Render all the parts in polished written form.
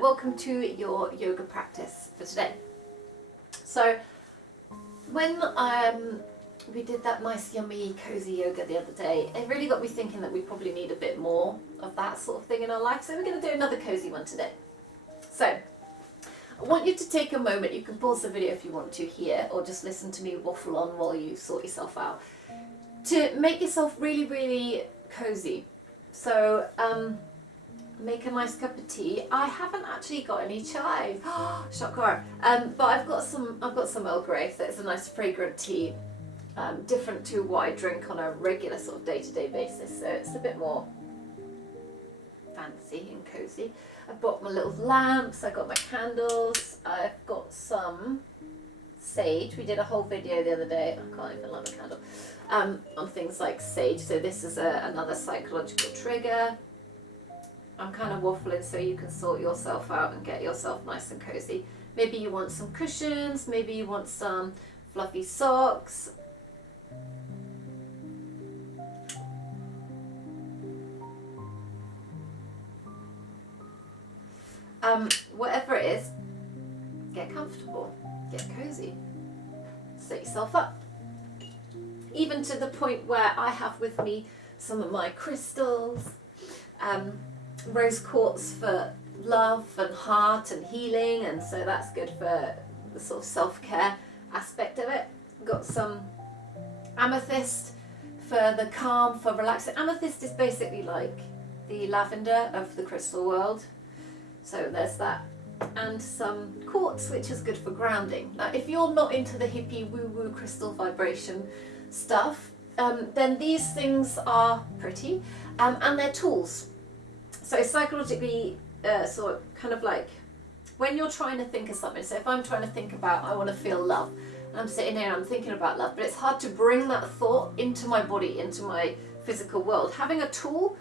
Welcome to your yoga practice for today. So when we did that nice yummy cozy yoga the other day, it really got me thinking that we probably need a bit more of that sort of thing in our life. So we're going to do another cozy one today. So I want you to take a moment. You can pause the video if you want to here, or just listen to me waffle on while you sort yourself out, to make yourself really, really cozy. So make a nice cup of tea. I haven't actually got any chai. Shocker. But I've got some Earl Grey. So it's a nice fragrant tea, different to what I drink on a regular sort of day-to-day basis. So it's a bit more fancy and cozy. I've got my little lamps. I've got my candles. I've got some sage. We did a whole video the other day. I can't even light a candle. On things like sage. So this is another psychological trigger. I'm kind of waffling so you can sort yourself out and get yourself nice and cozy. Maybe you want some cushions, maybe you want some fluffy socks. Whatever it is, get comfortable, get cozy, set yourself up. Even to the point where I have with me some of my crystals, rose quartz for love and heart and healing, and so that's good for the sort of self-care aspect of it. Got some amethyst for the calm, for relaxing. Amethyst is basically like the lavender of the crystal world, so there's that. And some quartz, which is good for grounding. Now if you're not into the hippie woo-woo crystal vibration stuff, then these things are pretty, and they're tools. So psychologically, sort of kind of like when you're trying to think of something, so if I'm trying to think about, I want to feel love, and I'm sitting here and I'm thinking about love, but it's hard to bring that thought into my body, into my physical world. Having a tool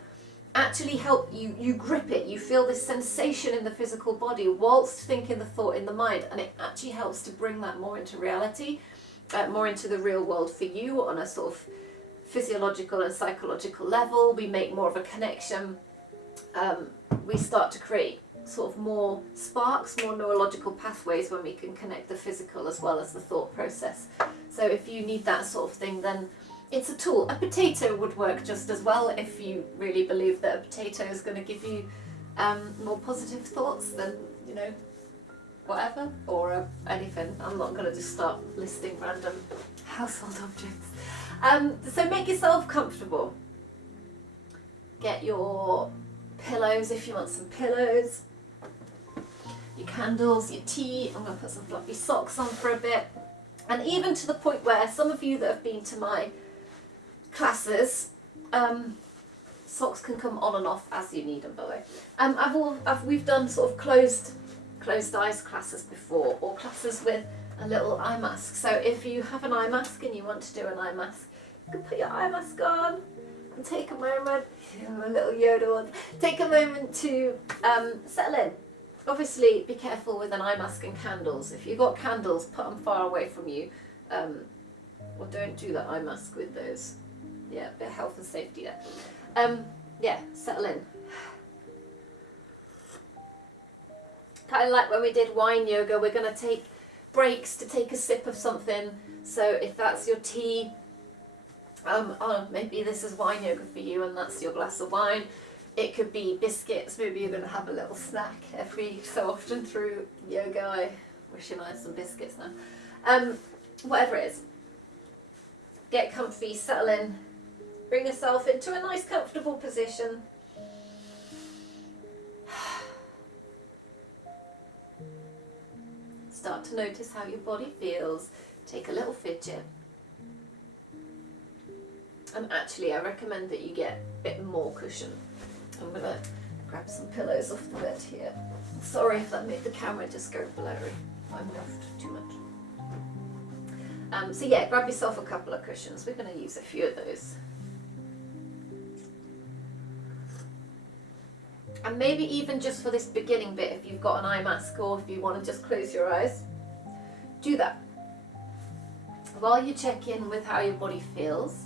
actually help you grip it, you feel this sensation in the physical body whilst thinking the thought in the mind, and it actually helps to bring that more into reality, more into the real world for you on a sort of physiological and psychological level. We make more of a connection. We start to create sort of more sparks, more neurological pathways when we can connect the physical as well as the thought process. So if you need that sort of thing, then it's a tool. A potato would work just as well if you really believe that a potato is going to give you more positive thoughts than, you know, whatever, or anything. I'm not going to just start listing random household objects. So make yourself comfortable. Get your pillows if you want some pillows, your candles, your tea. I'm going to put some fluffy socks on for a bit. And even to the point where some of you that have been to my classes, socks can come on and off as you need them, by the way. We've done sort of closed eyes classes before, or classes with a little eye mask. So if you have an eye mask and you want to do an eye mask, you can put your eye mask on and take a moment, a little Yoda one, take a moment to settle in. Obviously be careful with an eye mask and candles. If you've got candles, put them far away from you, or don't do the eye mask with those. Yeah, a bit of health and safety there. Yeah, settle in. Kind of like when we did wine yoga, we're going to take breaks to take a sip of something. So if that's your tea, maybe this is wine yoga for you and that's your glass of wine. It could be biscuits. Maybe you're going to have a little snack every so often through yoga. I wish I had some biscuits now. Whatever it is, get comfy, settle in, bring yourself into a nice comfortable position. Start to notice how your body feels. Take a little fidget. And actually I recommend that you get a bit more cushion. I'm going to grab some pillows off the bed here. Sorry if that made the camera just go blurry. I moved too much. So yeah, grab yourself a couple of cushions. We're going to use a few of those. And maybe even just for this beginning bit, if you've got an eye mask or if you want to just close your eyes, do that. While you check in with how your body feels,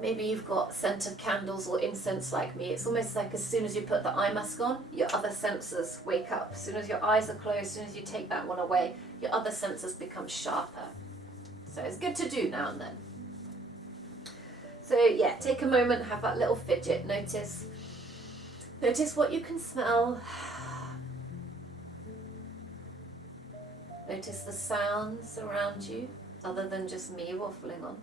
Maybe you've got scented candles or incense like me. It's almost like as soon as you put the eye mask on, your other senses wake up. As soon as your eyes are closed, as soon as you take that one away, your other senses become sharper. So it's good to do now and then. So yeah, take a moment, have that little fidget. Notice what you can smell. Notice the sounds around you, other than just me waffling on.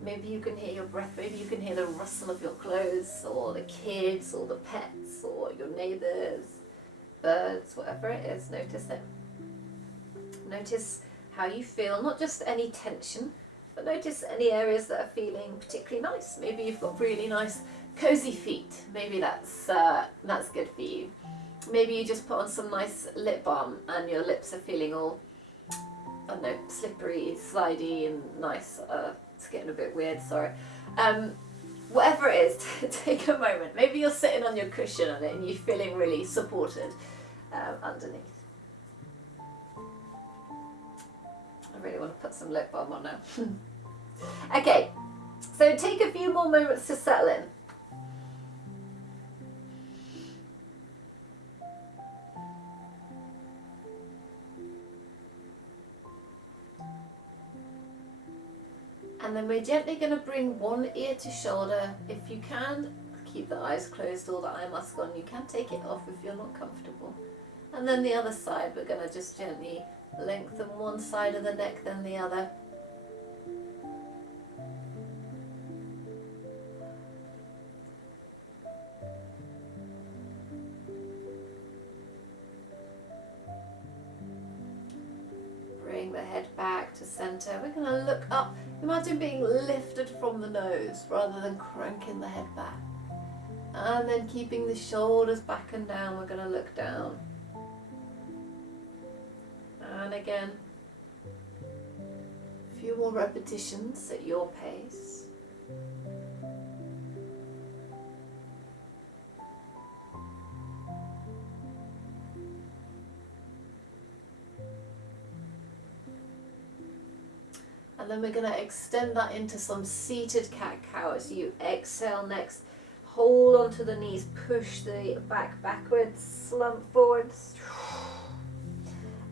Maybe you can hear your breath, maybe you can hear the rustle of your clothes, or the kids, or the pets, or your neighbours, birds, whatever it is. Notice it. Notice how you feel, not just any tension, but notice any areas that are feeling particularly nice. Maybe you've got really nice cozy feet. Maybe that's good for you. Maybe you just put on some nice lip balm and your lips are feeling all, I don't know, slippery, slidey and nice. It's getting a bit weird, sorry. Whatever it is, take a moment. Maybe you're sitting on your cushion on it and you're feeling really supported underneath. I really want to put some lip balm on now. Okay, so take a few more moments to settle in. And then we're gently going to bring one ear to shoulder. If you can, keep the eyes closed or the eye mask on. You can take it off if you're not comfortable. And then the other side, we're going to just gently lengthen one side of the neck, then the other. Bring the head back to center. We're going to look up. Imagine being lifted from the nose rather than cranking the head back. And then keeping the shoulders back and down, we're going to look down. And again, a few more repetitions at your pace. And then we're going to extend that into some seated cat-cow. As you exhale next, hold onto the knees, push the back backwards, slump forwards.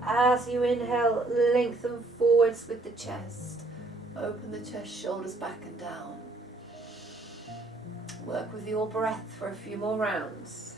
As you inhale, lengthen forwards with the chest. Open the chest, shoulders back and down. Work with your breath for a few more rounds.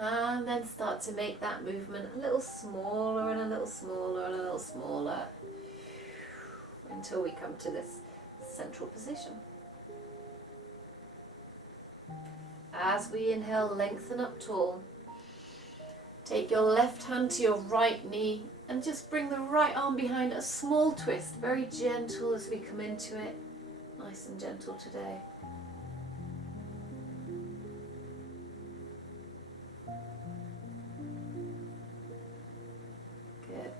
And then start to make that movement a little smaller and a little smaller and a little smaller until we come to this central position. As we inhale, lengthen up tall. Take your left hand to your right knee and just bring the right arm behind, a small twist, very gentle as we come into it. Nice and gentle today.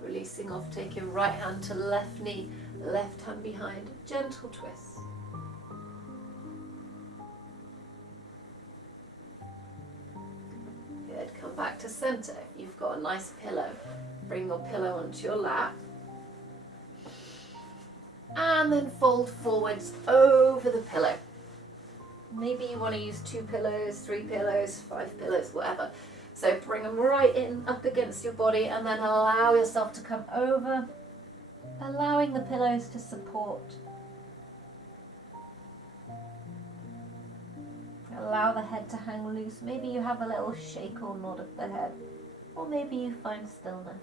Releasing off, take your right hand to left knee, left hand behind, gentle twist. Good, come back to center. If you've got a nice pillow, bring your pillow onto your lap. And then fold forwards over the pillow. Maybe you want to use 2 pillows, 3 pillows, 5 pillows, whatever. So bring them right in up against your body and then allow yourself to come over, allowing the pillows to support. Allow the head to hang loose. Maybe you have a little shake or nod of the head, or maybe you find stillness.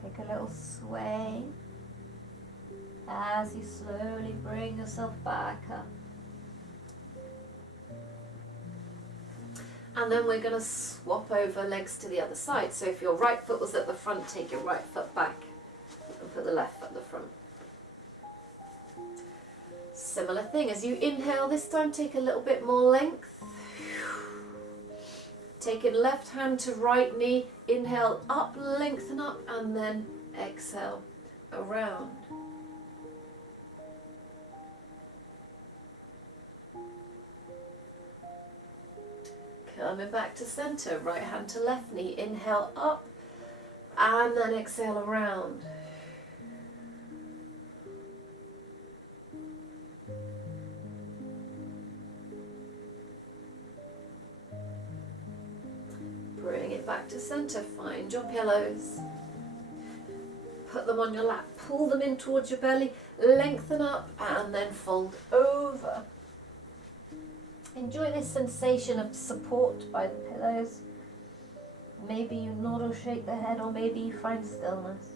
Take a little sway as you slowly bring yourself back up. And then we're going to swap over legs to the other side. So if your right foot was at the front, take your right foot back and put the left foot at the front. Similar thing, as you inhale this time, take a little bit more length. Taking left hand to right knee, inhale up, lengthen up, and then exhale around. Coming back to center, right hand to left knee, inhale up, and then exhale around. Bring it back to center, find your pillows. Put them on your lap, pull them in towards your belly, lengthen up, and then fold over. Enjoy this sensation of support by the pillows. Maybe you nod or shake the head, or maybe you find stillness.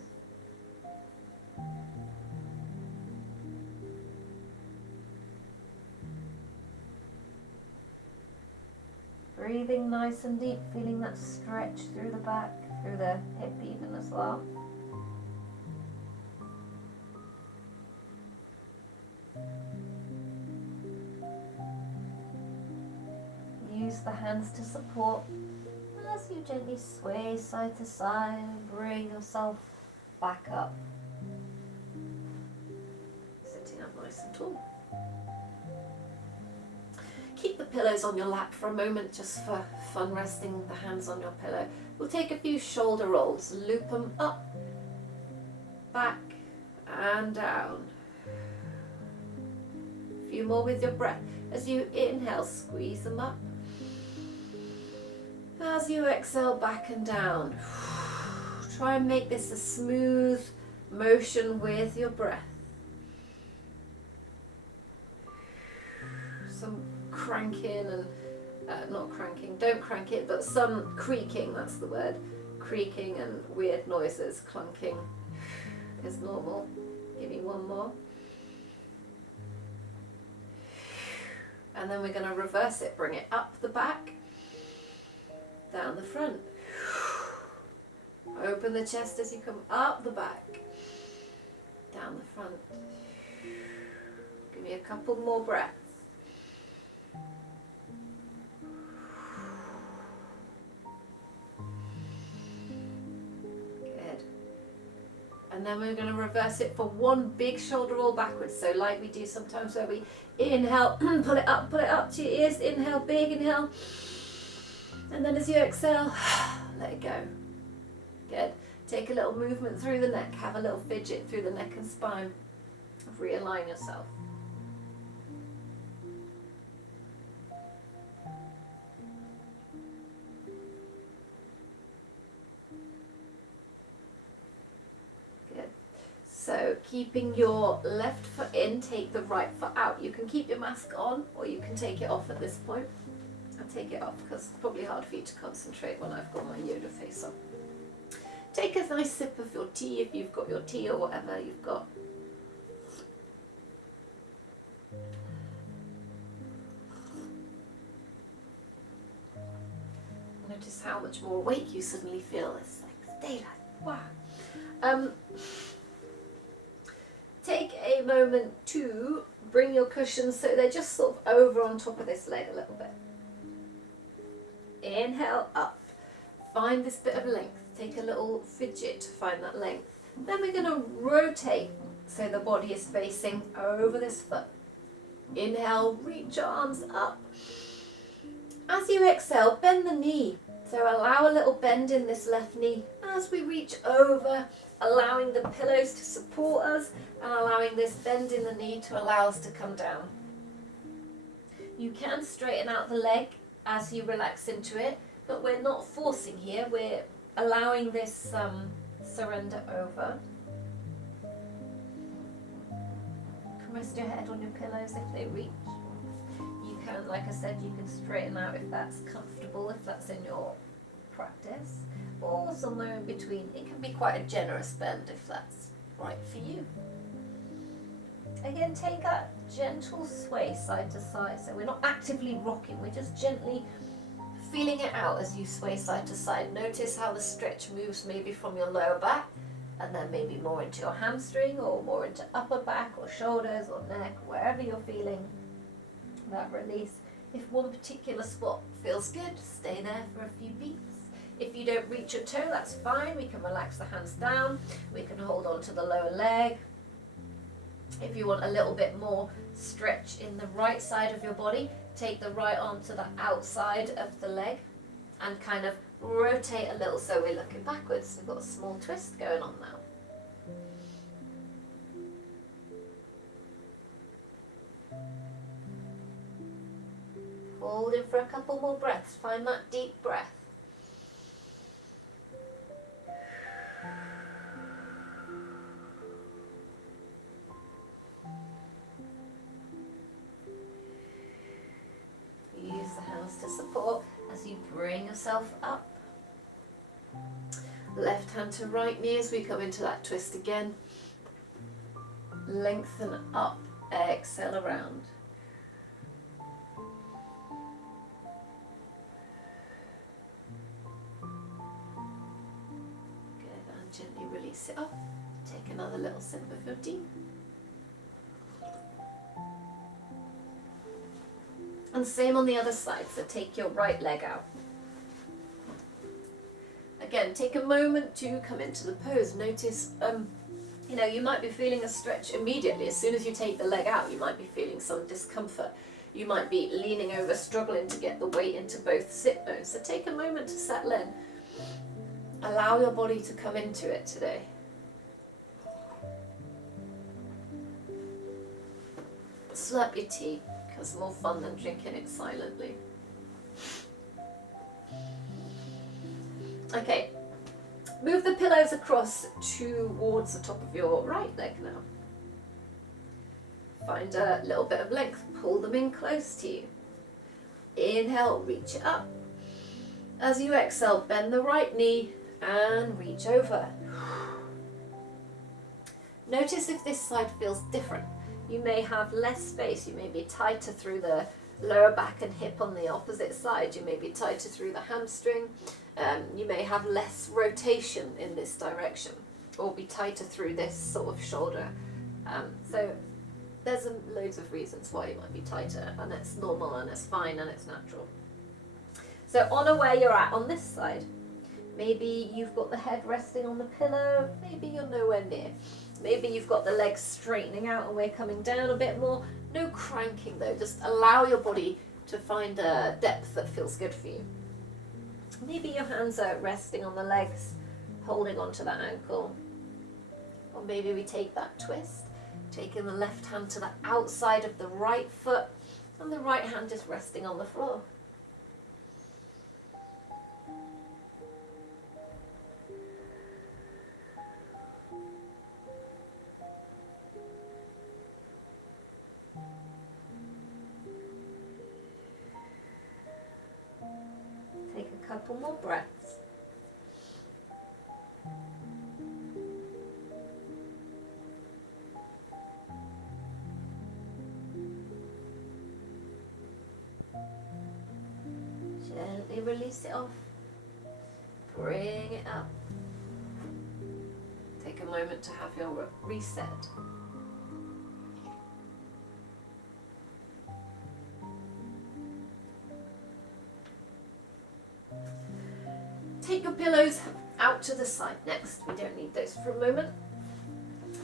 Breathing nice and deep, feeling that stretch through the back, through the hip even as well. Use the hands to support as you gently sway side to side and bring yourself back up. Sitting up nice and tall. Keep the pillows on your lap for a moment just for fun, resting the hands on your pillow. We'll take a few shoulder rolls, loop them up, back and down. A few more with your breath. As you inhale, squeeze them up. As you exhale, back and down. Try and make this a smooth motion with your breath. Some cranking and, not cranking, don't crank it, but some creaking, that's the word. Creaking and weird noises, clunking is normal. Give me one more. And then we're going to reverse it, bring it up the back, down the front. Open the chest as you come up the back, down the front. Give me a couple more breaths. Good. And then we're going to reverse it for one big shoulder roll backwards. So like we do sometimes where we inhale, pull it up to your ears, inhale, big inhale. And then as you exhale, let it go. Good. Take a little movement through the neck, have a little fidget through the neck and spine. Realign yourself. Good. So keeping your left foot in, take the right foot out. You can keep your mask on or you can take it off at this point. I'll take it off because it's probably hard for you to concentrate when I've got my Yoda face on. Take a nice sip of your tea if you've got your tea or whatever you've got. Notice how much more awake you suddenly feel. It's like daylight. Wow. Take a moment to bring your cushions so they're just sort of over on top of this leg a little bit. Inhale up. Find this bit of length. Take a little fidget to find that length. Then we're going to rotate so the body is facing over this foot. Inhale, reach your arms up. As you exhale, bend the knee. So allow a little bend in this left knee as we reach over, allowing the pillows to support us and allowing this bend in the knee to allow us to come down. You can straighten out the leg as you relax into it, but we're not forcing here, we're allowing this surrender over. You can rest your head on your pillows if they reach. You can, like I said, you can straighten out if that's comfortable, if that's in your practice, or somewhere in between. It can be quite a generous bend if that's right for you. Again, take that gentle sway side to side, so we're not actively rocking, we're just gently feeling it out as you sway side to side. Notice how the stretch moves maybe from your lower back and then maybe more into your hamstring or more into upper back or shoulders or neck, wherever you're feeling that release. If one particular spot feels good, stay there for a few beats. If you don't reach your toe, that's fine. We can relax the hands down. We can hold on to the lower leg. If you want a little bit more stretch in the right side of your body, take the right arm to the outside of the leg and kind of rotate a little so we're looking backwards. We've got a small twist going on now. Hold in for a couple more breaths. Find that deep breath. Use the hands to support as you bring yourself up. Left hand to right knee as we come into that twist again. Lengthen up, exhale around. Good, and gently release it up. Take another little sip of your tea. And same on the other side, so take your right leg out. Again, take a moment to come into the pose. Notice, you might be feeling a stretch immediately. As soon as you take the leg out, you might be feeling some discomfort. You might be leaning over, struggling to get the weight into both sit bones. So take a moment to settle in. Allow your body to come into it today. Slurp your tea. It's more fun than drinking it silently. Okay, move the pillows across towards the top of your right leg now. Find a little bit of length, pull them in close to you. Inhale, reach it up. As you exhale, bend the right knee and reach over. Notice if this side feels different. You may have less space, you may be tighter through the lower back and hip on the opposite side, you may be tighter through the hamstring, you may have less rotation in this direction, or be tighter through this sort of shoulder. So there's loads of reasons why you might be tighter, and it's normal and it's fine and it's natural. So honor where you're at on this side. Maybe you've got the head resting on the pillow, maybe you're nowhere near. Maybe you've got the legs straightening out and we're coming down a bit more. No cranking though, just allow your body to find a depth that feels good for you. Maybe your hands are resting on the legs, holding onto that ankle. Or maybe we take that twist, taking the left hand to the outside of the right foot and the right hand is resting on the floor. Take a couple more breaths. Gently release it off. Bring it up. Take a moment to have your reset. Take your pillows out to the side next. We don't need those for a moment.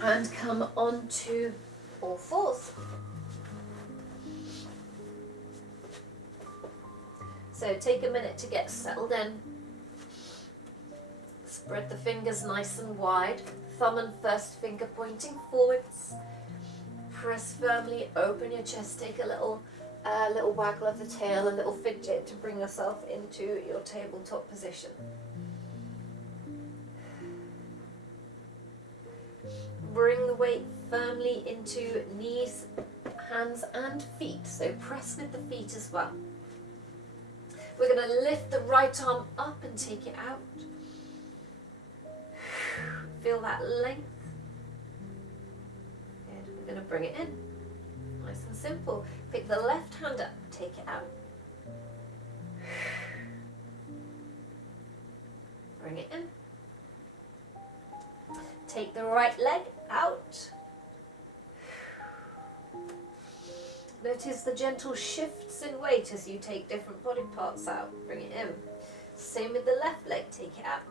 And come onto all fours. So take a minute to get settled in. Spread the fingers nice and wide. Thumb and first finger pointing forwards. Press firmly, open your chest, take a little waggle of the tail, a little fidget to bring yourself into your tabletop position. Bring the weight firmly into knees, hands and feet, so press with the feet as well. We're going to lift the right arm up and take it out. Feel that length. Good. We're going to bring it in. Nice and simple. Pick the left hand up, take it out. bring it in. Take the right leg out. Notice the gentle shifts in weight as you take different body parts out. Bring it in. Same with the left leg. Take it out.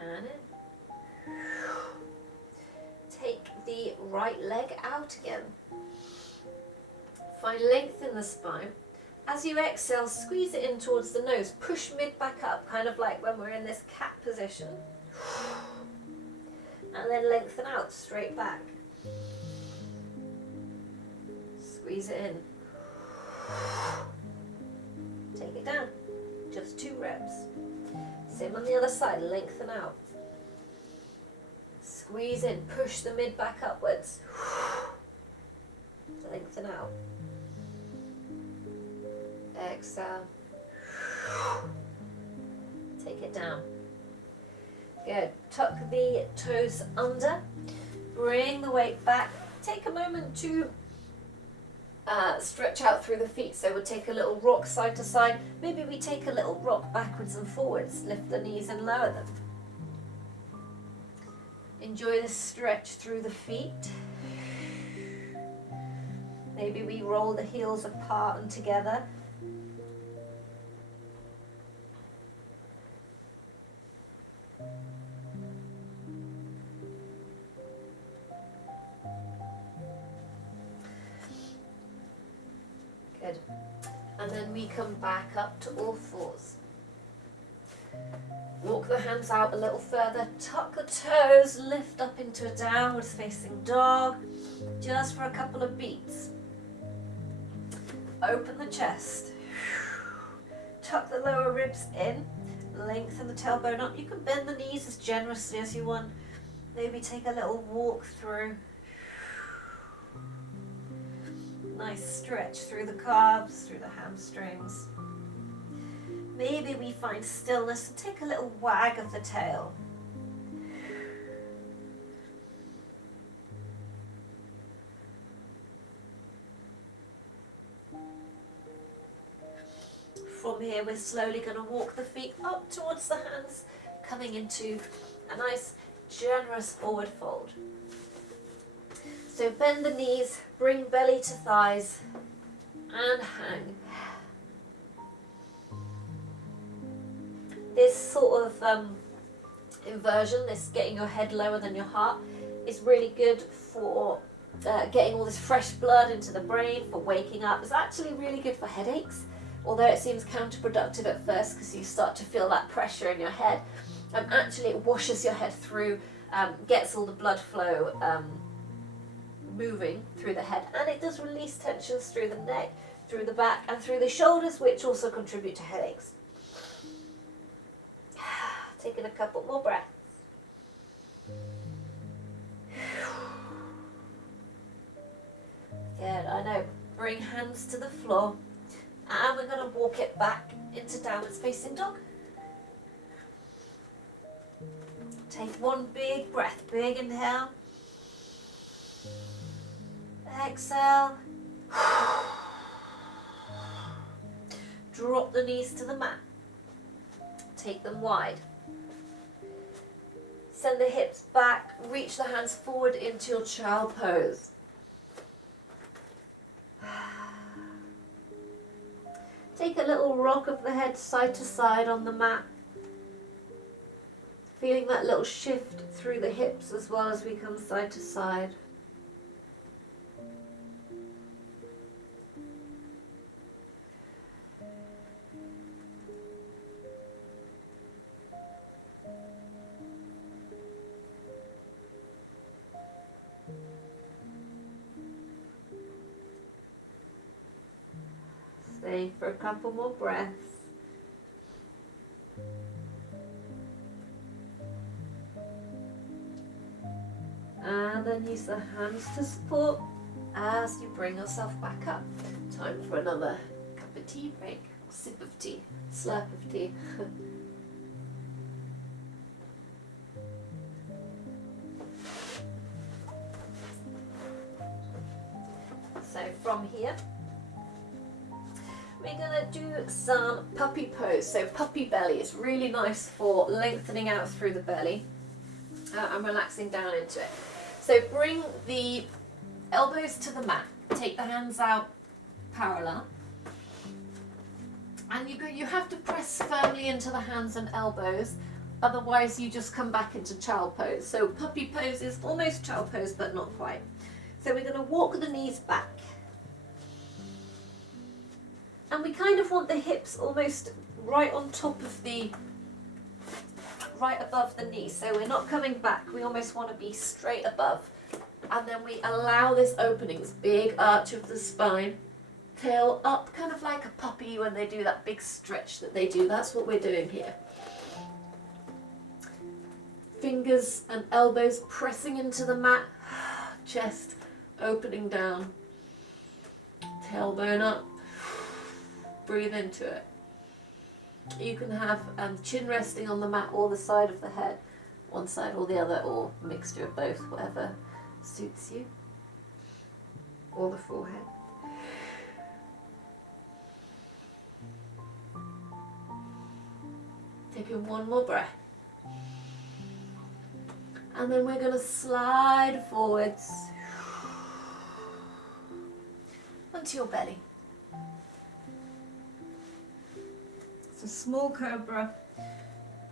And in. Take the right leg out again. Find length in the spine. As you exhale, squeeze it in towards the nose. Push mid back up, kind of like when we're in this cat position. And then lengthen out, straight back. Squeeze it in. Take it down. Just 2 reps. Same on the other side, lengthen out. Squeeze in, push the mid back upwards. Lengthen out. Exhale. Take it down. Good. Tuck the toes under. Bring the weight back. Take a moment to stretch out through the feet. So we'll take a little rock side to side. Maybe we take a little rock backwards and forwards. Lift the knees and lower them. Enjoy the stretch through the feet. Maybe we roll the heels apart and together. Good. And then we come back up to all fours. Walk the hands out a little further, tuck the toes, lift up into a downwards facing dog, just for a couple of beats. Open the chest, tuck the lower ribs in, lengthen the tailbone up. You can bend the knees as generously as you want. Maybe take a little walk through. Nice stretch through the calves, through the hamstrings. Maybe we find stillness and take a little wag of the tail. From here, we're slowly going to walk the feet up towards the hands, coming into a nice, generous forward fold. So bend the knees, bring belly to thighs, and hang. This sort of inversion, this getting your head lower than your heart, is really good for getting all this fresh blood into the brain, for waking up. It's actually really good for headaches, although it seems counterproductive at first because you start to feel that pressure in your head. Actually, it washes your head through, gets all the blood flow moving through the head, and it does release tensions through the neck, through the back, and through the shoulders, which also contribute to headaches. Taking a couple more breaths. Good, I know. Bring hands to the floor, and we're going to walk it back into downwards facing dog. Take one big breath, big inhale. Exhale. Drop the knees to the mat. Take them wide. Send the hips back, reach the hands forward into your child pose. Take a little rock of the head side to side on the mat. Feeling that little shift through the hips as well as we come side to side. Stay for a couple more breaths. And then use the hands to support as you bring yourself back up. Time for another cup of tea break, sip of tea, slurp of tea. So from here, we're gonna do some puppy pose. So puppy belly is really nice for lengthening out through the belly and relaxing down into it. So bring the elbows to the mat, take the hands out parallel, and you have to press firmly into the hands and elbows, otherwise you just come back into child pose. So puppy pose is almost child pose but not quite. So we're going to walk the knees back, and we kind of want the hips almost right on top of right above the knee. So we're not coming back, we almost want to be straight above. And then we allow this opening, this big arch of the spine, tail up, kind of like a puppy when they do that big stretch that they do. That's what we're doing here. Fingers and elbows pressing into the mat, chest opening down, tailbone up, breathe into it. You can have chin resting on the mat or the side of the head, one side or the other, or a mixture of both, whatever suits you, or the forehead. Take in one more breath. And then we're going to slide forwards onto your belly. It's a small cobra,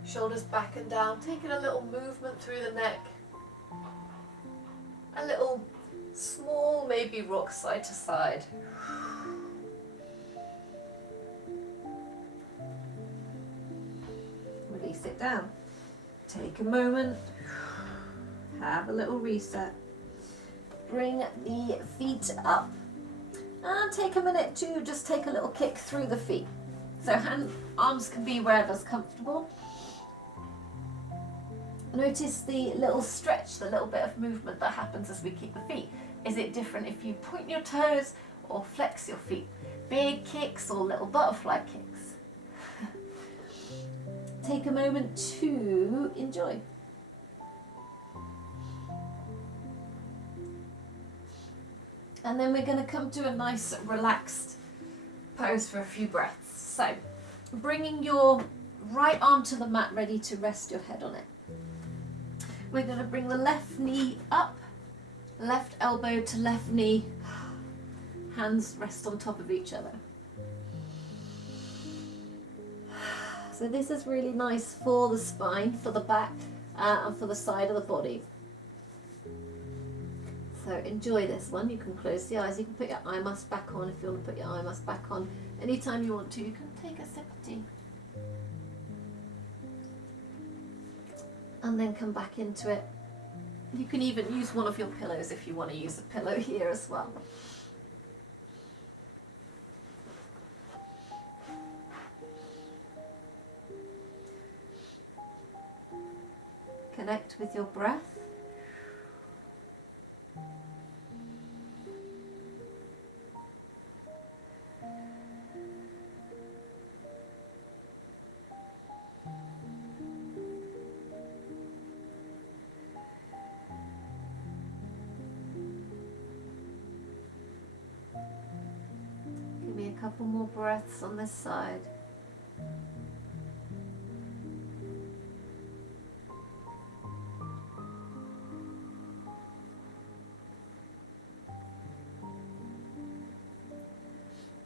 shoulders back and down, taking a little movement through the neck. A little small, maybe rock side to side. Release it down. Take a moment. Have a little reset. Bring the feet up. And take a minute to just take a little kick through the feet. So arms can be wherever's comfortable. Notice the little stretch, the little bit of movement that happens as we kick the feet. Is it different if you point your toes or flex your feet? Big kicks or little butterfly kicks? Take a moment to enjoy. And then we're going to come to a nice relaxed pose for a few breaths. So, bringing your right arm to the mat, ready to rest your head on it. We're going to bring the left knee up, left elbow to left knee, hands rest on top of each other. So this is really nice for the spine, for the back, and for the side of the body. So enjoy this one. You can close the eyes, you can put your eye mask back on if you want to put your eye mask back on. Anytime you want to, you can take a sip of tea. And then come back into it. You can even use one of your pillows if you want to use a pillow here as well. Connect with your breath. Couple more breaths on this side.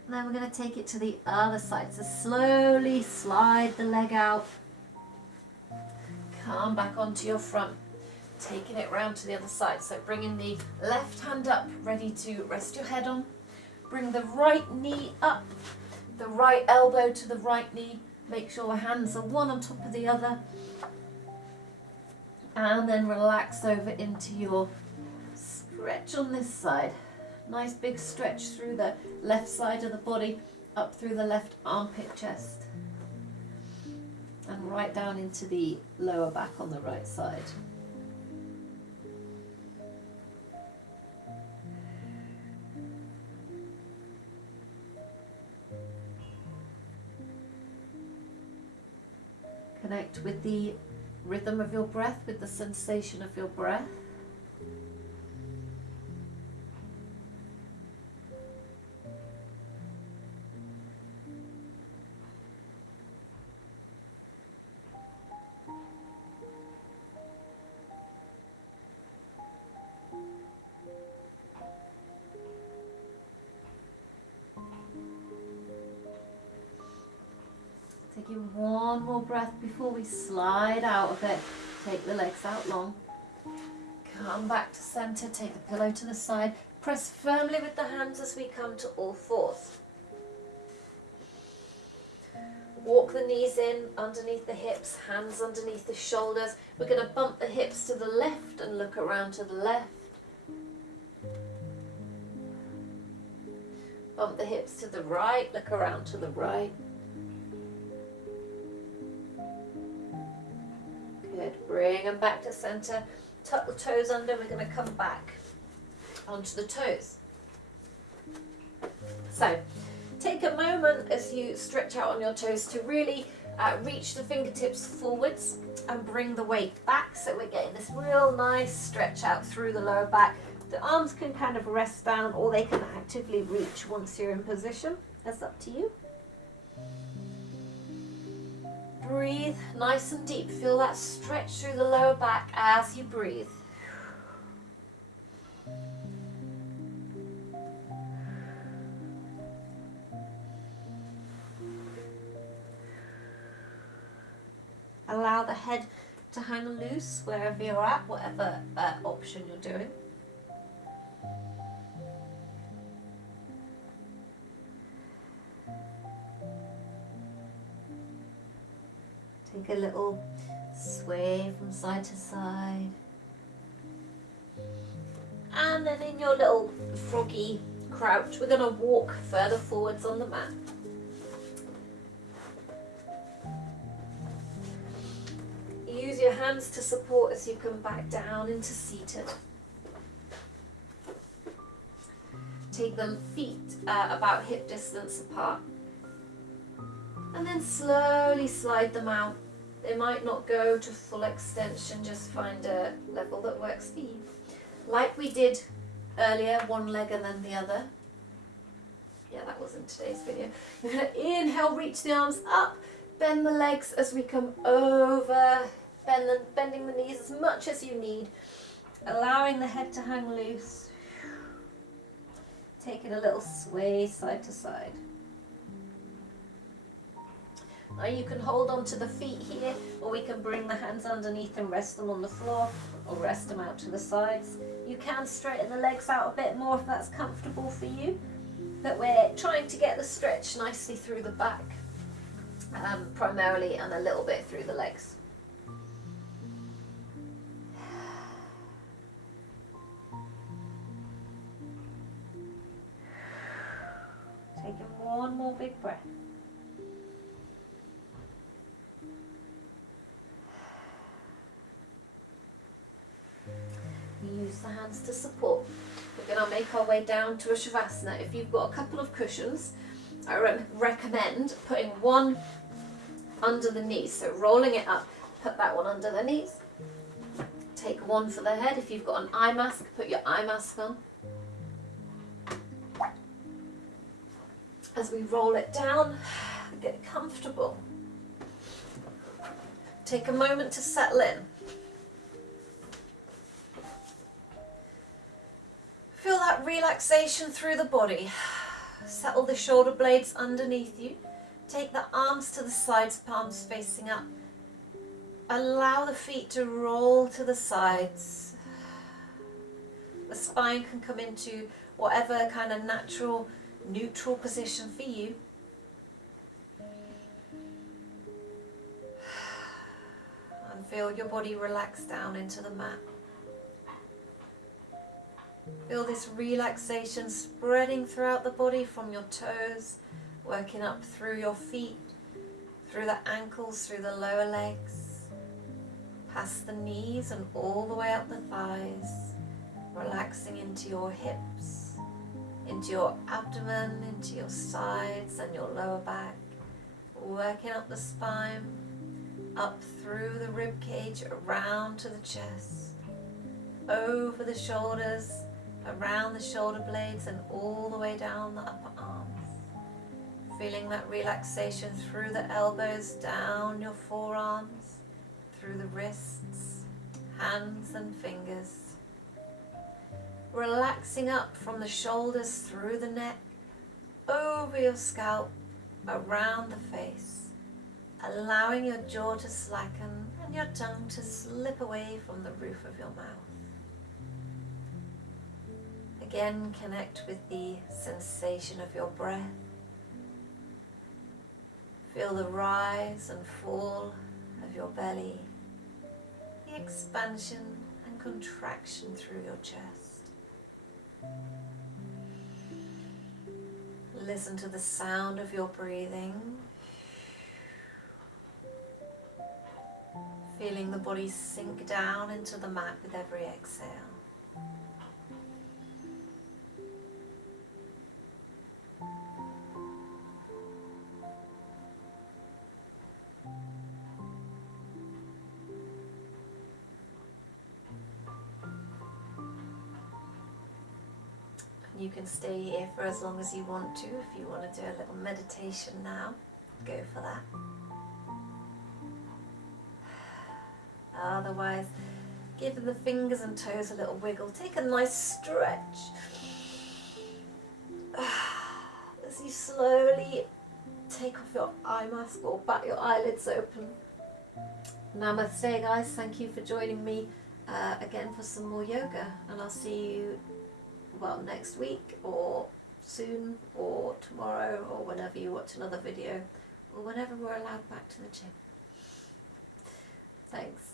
And then we're going to take it to the other side. So slowly slide the leg out. Come back onto your front. Taking it round to the other side. So bringing the left hand up, ready to rest your head on. Bring the right knee up, the right elbow to the right knee. Make sure the hands are one on top of the other. And then relax over into your stretch on this side. Nice big stretch through the left side of the body, up through the left armpit chest. And right down into the lower back on the right side. Connect with the rhythm of your breath, with the sensation of your breath. you one more breath before we slide out of it. Take the legs out long. Come back to center, take the pillow to the side. Press firmly with the hands as we come to all fours. Walk the knees in underneath the hips, hands underneath the shoulders. We're going to bump the hips to the left and look around to the left. Bump the hips to the right, look around to the right. Good, bring them back to center. Tuck the toes under, we're going to come back onto the toes. So, take a moment as you stretch out on your toes to really reach the fingertips forwards and bring the weight back, so we're getting this real nice stretch out through the lower back. The arms can kind of rest down or they can actively reach once you're in position. That's up to you. Breathe nice and deep. Feel that stretch through the lower back as you breathe. Allow the head to hang loose wherever you're at, whatever option you're doing. Take a little sway from side to side. And then in your little froggy crouch, we're going to walk further forwards on the mat. Use your hands to support as you come back down into seated. Take the feet about hip distance apart. And then slowly slide them out. They might not go to full extension, just find a level that works for you. Like we did earlier, one leg and then the other. Yeah, that was in today's video. You're going to inhale, reach the arms up, bend the legs as we come over, bending the knees as much as you need, allowing the head to hang loose. Taking a little sway side to side. Now you can hold on to the feet here, or we can bring the hands underneath and rest them on the floor, or rest them out to the sides. You can straighten the legs out a bit more if that's comfortable for you, but we're trying to get the stretch nicely through the back, primarily, and a little bit through the legs. Taking one more big breath. Use the hands to support. We're going to make our way down to a Shavasana. If you've got a couple of cushions, I recommend putting one under the knees. So rolling it up, put that one under the knees. Take one for the head. If you've got an eye mask, put your eye mask on. As we roll it down, get comfortable. Take a moment to settle in. Feel that relaxation through the body. Settle the shoulder blades underneath you. Take the arms to the sides, palms facing up. Allow the feet to roll to the sides. The spine can come into whatever kind of natural, neutral position for you. And feel your body relax down into the mat. Feel this relaxation spreading throughout the body from your toes, working up through your feet, through the ankles, through the lower legs, past the knees and all the way up the thighs, relaxing into your hips, into your abdomen, into your sides and your lower back, working up the spine, up through the rib cage, around to the chest, over the shoulders, around the shoulder blades and all the way down the upper arms. Feeling that relaxation through the elbows, down your forearms, through the wrists, hands and fingers. Relaxing up from the shoulders through the neck, over your scalp, around the face, allowing your jaw to slacken and your tongue to slip away from the roof of your mouth. Again, connect with the sensation of your breath. Feel the rise and fall of your belly, the expansion and contraction through your chest. Listen to the sound of your breathing, feeling the body sink down into the mat with every exhale. You can stay here for as long as you want to. If you want to do a little meditation now, go for that. Otherwise, give the fingers and toes a little wiggle. Take a nice stretch. As you slowly take off your eye mask or bat your eyelids open. Namaste, guys. Thank you for joining me again for some more yoga. And I'll see you next week or soon or tomorrow or whenever you watch another video or whenever we're allowed back to the gym. Thanks.